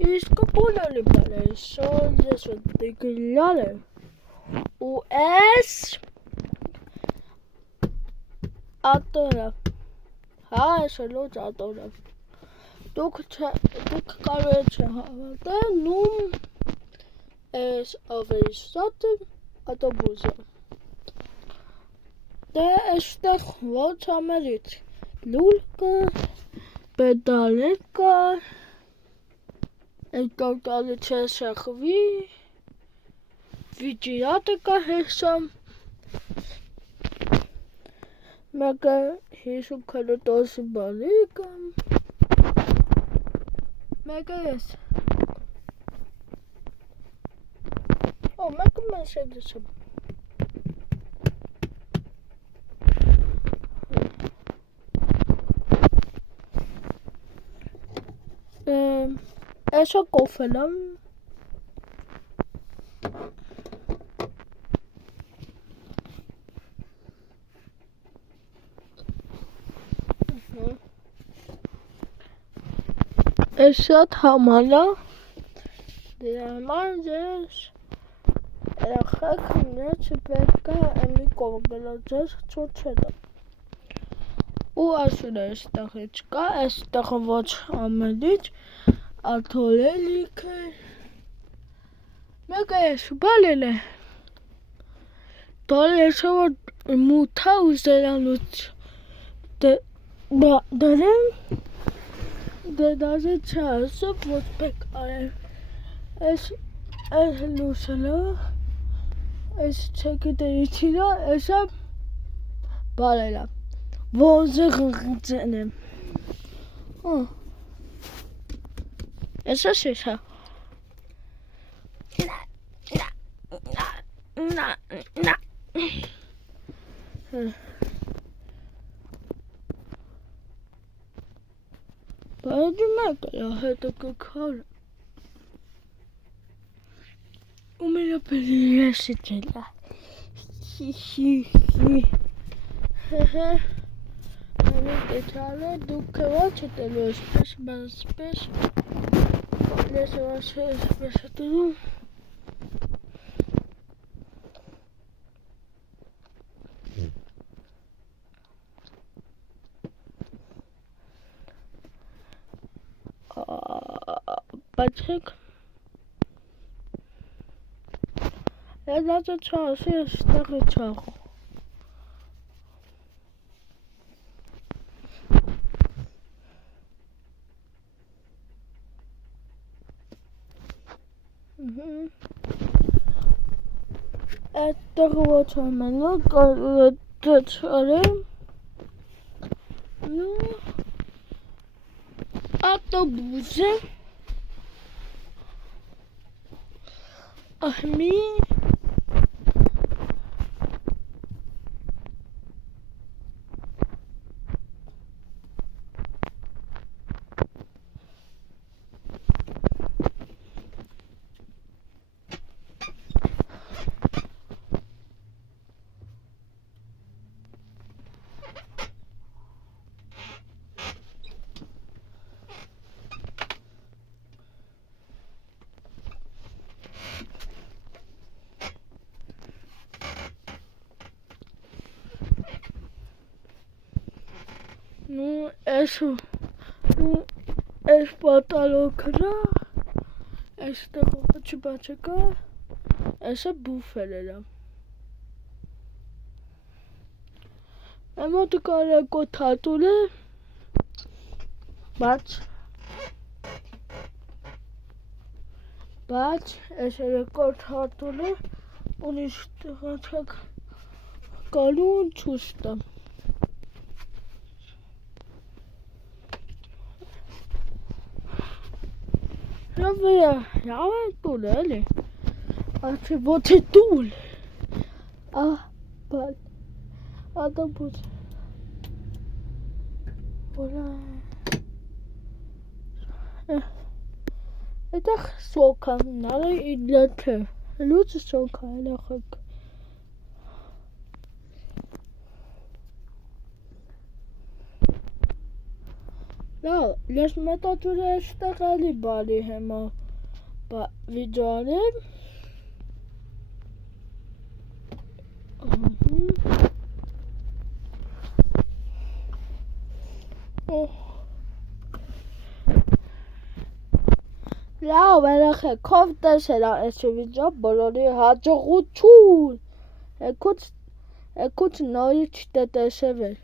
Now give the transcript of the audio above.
Իսկ բոլորի բանը շոյես դիգլալը ու էս ատորը հա էս լոց ատորը դուք կարող եք չհավատալ նում էս ավելի շատ ատոբուսը դե էստեղ ոնց ամերից լուլ կա պետալեր կա այդ կալկալը չեշախվի վիճիրատը կա հեսա մեկը 50 բալի կա մեկը ես մեկը մեսեջս Eso kofelam. Eso tamala. De la manches. El jefe no se pesca en mi congelación chocheta. Asuna esta hechka, esta voz amelich. Աթոլելիքը մեկը ես բալել է դալեսը որ մութա ու զերանուց դարեմ դադազը չասով ոչ պեք արեմ ես լուսելա ես չեկիտերիչիրա եսա բալելա ոզը խղծեն եմ Eso es eso. No. Para de marcar la gente que cara. Me la pedí ese tela. Te sale duque bache te lo espes. Les va a ser espesa todo. Patrick. Es la chao, sí, está rechado. Это вот оно, это царем. Ну, автобусы. Ахми. Ну, eso. Ну, es patalogra. Este chupachaca. Esa bufalera. Amo tu cara cotatule. Bach, ese cotatule. Unistachak. Kalun chusta. Ja, tu lele. Ați vote tul. But other but Hola. Это сока, надо и для те. Лучше сока, или хак. Լավ, ես մտածում եմ այստեղ էլի բարի հիմա վիդեո արեմ։ Լավ, երեխեք, ով տեսել այս վիդեո, բոլորի հաջողություն։ Եկուց նորից չտեսել։